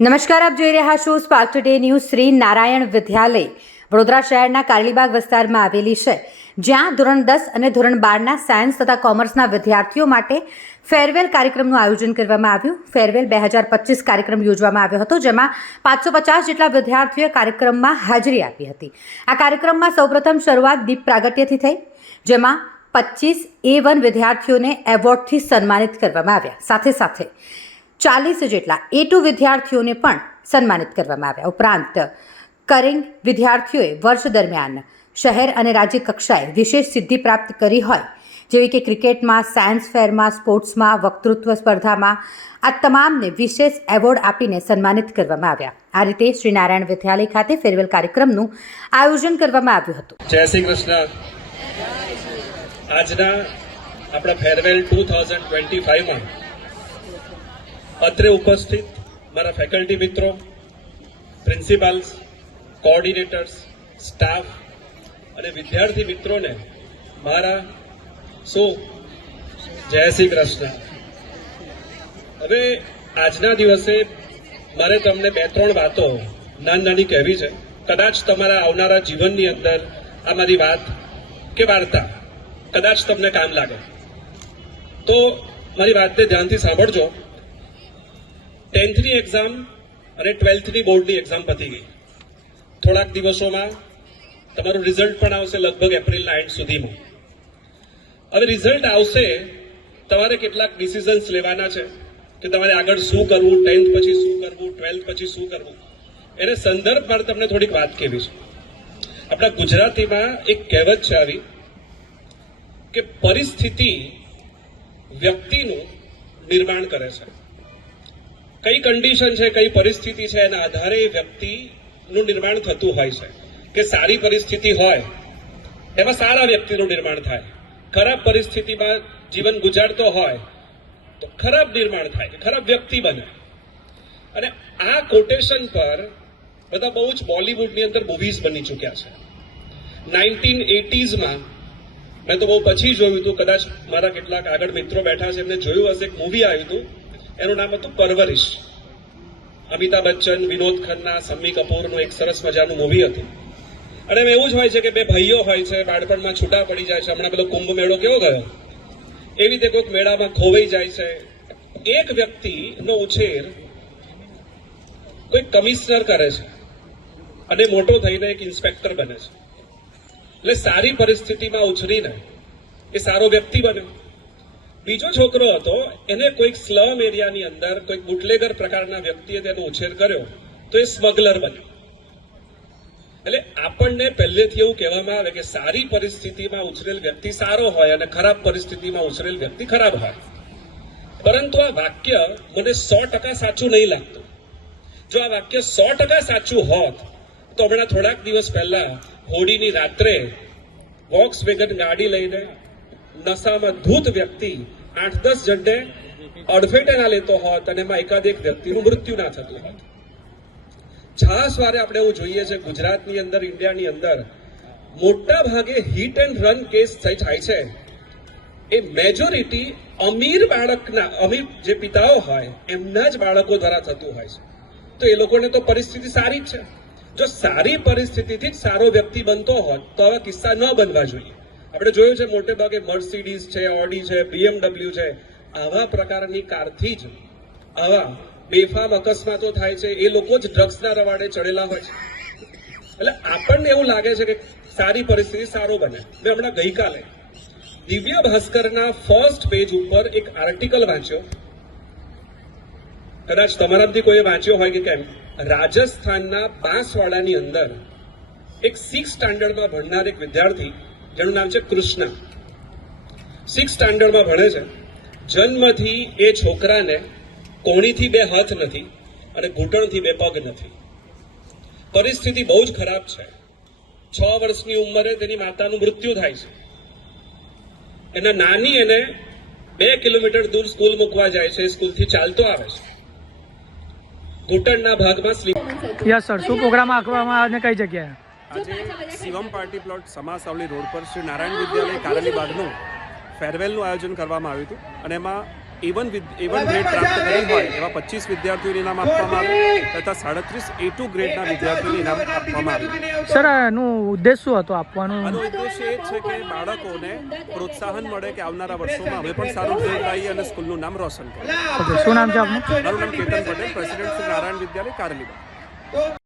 નમસ્કાર, આપ જોઈ રહ્યા છો spark today news Shri Narayan Vidyalaya. Vadodara શહેરના કારલીબાગ વિસ્તારમાં આવેલી છે, જ્યાં ધોરણ દસ અને ધોરણ બારના સાયન્સ તથા કોમર્સના વિદ્યાર્થીઓ માટે ફેરવેલ કાર્યક્રમનું આયોજન કરવામાં આવ્યું. ફેરવેલ બે હજાર પચીસ કાર્યક્રમ યોજવામાં આવ્યો હતો, જેમાં પાંચસો પચાસ જેટલા વિદ્યાર્થીઓએ કાર્યક્રમમાં હાજરી આપી હતી. આ કાર્યક્રમમાં સૌપ્રથમ શરૂઆત દીપ પ્રાગટ્યથી થઈ, જેમાં પચીસ એ વન વિદ્યાર્થીઓને એવોર્ડથી સન્માનિત કરવામાં આવ્યા. સાથે સાથે ચાલીસ જેટલા એ ટુ વિદ્યાર્થીઓને પણ સન્માનિત કરવામાં આવ્યા. ઉપરાંત, કરિંગ વિદ્યાર્થીઓએ વર્ષ દરમિયાન શહેર અને રાજ્ય કક્ષાએ વિશેષ સિદ્ધિ પ્રાપ્ત કરી હોય, જેવી કે ક્રિકેટમાં, સાયન્સ ફેરમાં, સ્પોર્ટ્સમાં, વક્તૃત્વ સ્પર્ધામાં, આ તમામને વિશેષ એવોર્ડ આપીને સન્માનિત કરવામાં આવ્યા. આ રીતે શ્રી નારાયણ વિદ્યાલય ખાતે ફેરવેલ કાર્યક્રમનું આયોજન કરવામાં આવ્યું હતું. જય શ્રી કૃષ્ણ. આજના આપણા ફેરવેલ ટુ થાઉઝન્ડ ટ્વેન્ટી ફાઈવમાં અત્રે ઉપસ્થિત મારા ફેકલ્ટી મિત્રો પ્રિન્સિપાલ્સ કોઓર્ડિનેટર્સ સ્ટાફ અને વિદ્યાર્થી મિત્રોને મારા સો જય શ્રી કૃષ્ણ. હવે આજના દિવસે મારે તમને બે ત્રણ વાતો નાની નાની કહેવી છે. કદાચ તમારા આવનારા જીવનની અંદર આ મારી વાત કે વાર્તા કદાચ તમને કામ લાગે. તો મારી વાતને ધ્યાનથી સાંભળજો. ટેન્થની એક્ઝામ અને ટ્વેલ્થની બોર્ડની એક્ઝામ પતી ગઈ. થોડાક દિવસોમાં તમારું રિઝલ્ટ પણ આવશે લગભગ એપ્રિલના એન્ડ સુધીમાં. હવે રિઝલ્ટ આવશે, તમારે કેટલાક ડિસિઝન્સ લેવાના છે કે તમારે આગળ શું કરવું, ટેન્થ પછી શું કરવું, ટ્વેલ્થ પછી શું કરવું. એને સંદર્ભ પર તમને થોડીક વાત કહેવી છે. આપણા ગુજરાતીમાં એક કહેવત છે આવી કે પરિસ્થિતિ વ્યક્તિનું નિર્માણ કરે છે. કઈ કન્ડિશન છે, કઈ પરિસ્થિતિ છે, એના આધારે વ્યક્તિનું નિર્માણ થતું હોય છે. કે સારી પરિસ્થિતિ હોય, એમાં સારા વ્યક્તિનું નિર્માણ થાય. ખરાબ પરિસ્થિતિમાં જીવન ગુજારતો હોય, તો ખરાબ નિર્માણ થાય, કે ખરાબ વ્યક્તિ બને. અને આ કોટેશન પર બધા બહુ જ બોલિવૂડની અંદર મૂવીઝ બની ચૂક્યા છે. નાઇન્ટીન એટીઝમાં મેં તો બહુ પછી જોયું હતું, કદાચ મારા કેટલાક આગળ મિત્રો બેઠા છે એમને જોયું હશે, એક મૂવી આવ્યું હતું એનું નામ હતું પરવરિશ. અમિતાભ બચ્ચન, વિનોદ ખન્ના સમ્મી કપૂરનું એક સરસ મજાનું મૂવી હતું. અને એમાં એવું જ હોય છે કે બે ભાઈઓ હોય છે, બાળપણમાં છૂટા પડી જાય છે, હમણાં પેલો કુંભ મેળો કેવો ગયો? એવી રીતે કોઈક મેળામાં ખોવાઈ જાય છે. એક વ્યક્તિનો ઉછેર કોઈ કમિશનર કરે છે અને મોટો થઈને એક ઇન્સ્પેક્ટર બને છે. એટલે સારી પરિસ્થિતિમાં ઉછરીને એ સારો વ્યક્તિ બન્યો. બીજો છોકરો હતો, એને કોઈક સ્લમ એરિયાની અંદર, કોઈક બુટલેગર પ્રકારના વ્યક્તિએ તેનો ઉછેર કર્યો, તો એ સ્મગલર બન્યો. એટલે આપણને પહેલેથી એવું કહેવામાં આવે કે સારી પરિસ્થિતિમાં ઉછરેલ વ્યક્તિ સારો હોય અને ખરાબ પરિસ્થિતિમાં ઉછરેલ વ્યક્તિ ખરાબ હોય. પરંતુ આ વાક્ય મને સો ટકા સાચું નહીં લાગતું. જો આ વાક્ય સો ટકા સાચું હોત, તો હમણાં થોડાક દિવસ પહેલા હોળીની રાત્રે વોક્સ વેગન ગાડી લઈને નશામાં ધૂત વ્યક્તિ આઠ દસ જણને અડફેટે ના લેતો હોત અને એમાં એકાદ એક વ્યક્તિનું મૃત્યુ ના થતું હોત. છાસ વારે આપણે એવું જોઈએ છે, ગુજરાતની અંદર, ઇન્ડિયાની અંદર મોટા ભાગે હિટ એન્ડ રન કેસ થઈ થાય છે. એ મેજોરિટી અમીર બાળકના, અમીર જે પિતાઓ હોય, એમના જ બાળકો દ્વારા થતું હોય છે. તો એ લોકોને તો પરિસ્થિતિ સારી જ છે. જો સારી પરિસ્થિતિથી જ સારો વ્યક્તિ બનતો હોત, તો આવા કિસ્સા ન બનવા જોઈએ. આપણે જોયું છે મોટે ભાગે મર્સિડીઝ છે ઓડી છે બીએમડબલ્યુ છે. આવા પ્રકારની કારથી જ આવા બેફામ અકસ્માતો થાય છે. એ લોકો જ ડ્રગ્સના રવાડે ચડેલા હોય છે. એટલે આપણને એવું લાગે છે કે સારી પરિસ્થિતિ સારો બને. મેં હમણાં ગઈકાલે દિવ્ય ભાસ્કરના ફર્સ્ટ પેજ ઉપર એક આર્ટિકલ વાંચ્યો. કદાચ તમારાથી કોઈ વાંચ્યો હોય કે કેમ? રાજસ્થાનના બાંસવાડાની અંદર એક સિક્સ સ્ટાન્ડર્ડમાં ભણનાર એક વિદ્યાર્થી જેનું નામ છે કૃષ્ણ. સિક્સ સ્ટાન્ડર્ડમાં ભણે છે, જન્મથી એ છોકરાને કોણીથી બે હાથ નથી અને ઘૂંટણથી બે પગ નથી. પરિસ્થિતિ બહુ જ ખરાબ છે. છ વર્ષની ઉંમરે તેની માતાનું મૃત્યુ થાય છે. એના નાની એને બે કિલોમીટર દૂર સ્કૂલ મૂકવા જાય છે સ્કૂલથી ચાલતો આવે છે. ઘૂંટણના ભાગમાં સ્લીપ યસ સર શું પ્રોગ્રામ આંકવામાં કઈ જગ્યાએ? આજે Shivam party plot Samasavli road પર શ્રી નારાયણ વિદ્યાલય કારલી બાગનું ફેરવેલનું આયોજન કરવામાં આવ્યું હતું. અને એમાં એ વન એ ગ્રેડ પ્રાપ્ત કરી હોય એવા પચીસ વિદ્યાર્થીઓને ઇનામ આપવામાં આવ્યું તથા સાડત્રીસ એ ટુ ગ્રેડના વિદ્યાર્થીઓને ઇનામ આપવામાં આવ્યું સર એનું ઉદ્દેશ શું હતો આપવાનું? આનો ઉદ્દેશ એ છે કે બાળકોને પ્રોત્સાહન મળે કે આવનારા વર્ષોમાં અમે પણ સારું રિઝલ્ટ લાવીએ અને સ્કૂલનું નામ રોશન કરીએ. શું નામ છે આપનું? મારું નામ કેતન પટેલ પ્રેસિડેન્ટ શ્રી નારાયણ વિદ્યાલય કારલીબાગ